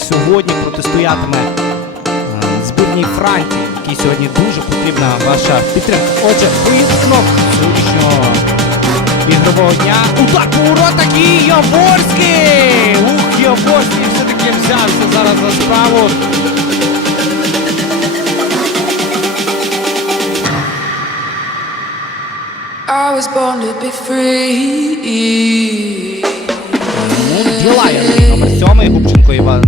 сьогодні протистоятиме е, збірній Франції, якій сьогодні дуже потрібна ваша підтримка. Отже, поєдинок сьогоднішнього ігрового дня. Удар по воротах і Яворський! Ух, Яворський все-таки взявся зараз за справу. I was born to be free. Ділає номер 7 Губченко Іван,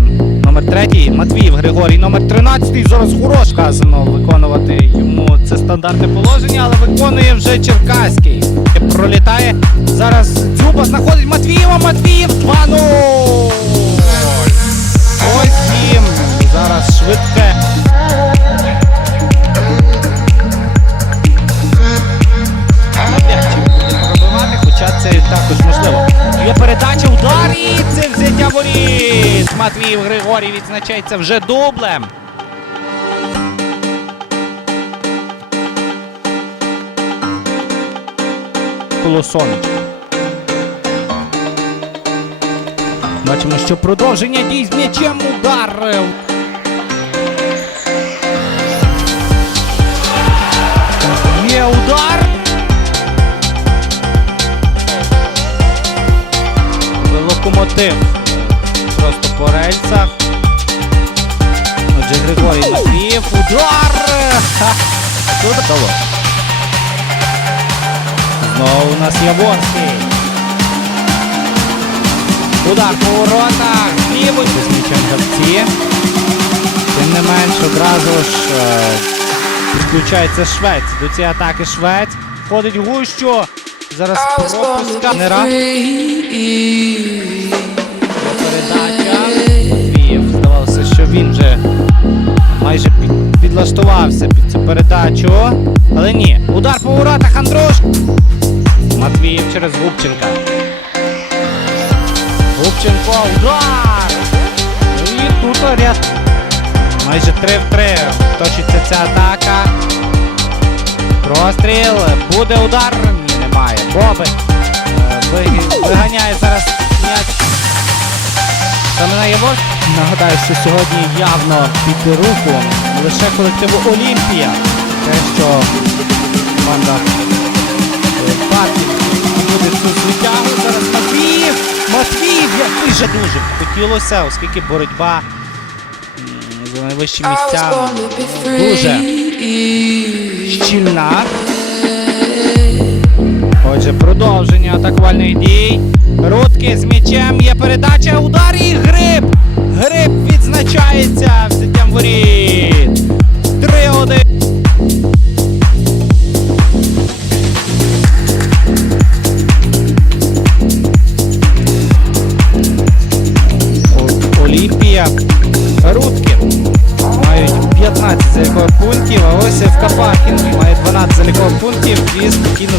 номер 3 Матвіїв Григорій, номер 13 зараз хорош казано виконувати йому це стандартне положення, але виконує вже Черкаський. Пролітає зараз Дзюба знаходить Матвієва, Матвіїв Матвіїв Григорій відзначається вже дублем. Коло сонечка. Бачимо, що продовження дій з м'ячем удар. Є удар. Локомотив по рельсах. Отже, Григорій Матвіїв. Удар! Дало. Знову у нас Яворський. Удар по воротах. Лівий. З м'ячем гравці. Тим не менш, одразу ж е, підключається Швець. До цієї атаки Швець. Входить в гущу. Зараз I під, під цю передачу. Але ні. Удар по воротах Андруш. Матвієв через Губченка. Губченко. Удар! І тут ряд. Майже 3 в 3. Точиться ця атака. Простріл. Буде удар. Ні, немає. Боби. Е, Виганяє. Саме. Нагадаю, що сьогодні явно під руку лише колективу Олімпія. Те, що команда Харків буде цю звитягу. Зараз Матвіїв. Матвіїв, який же дуже хотілося, оскільки боротьба за найвищі місця дуже free. щільна. Отже, продовження атакувальних дій. Рудки з м'ячем є передача, удар і гриб. Гриб відзначається взяттям воріт. 3-1. Олімпія. Рудки мають 15 залікових пунктів, а ось ФК Паркінг має 12 залікових пунктів і спокійно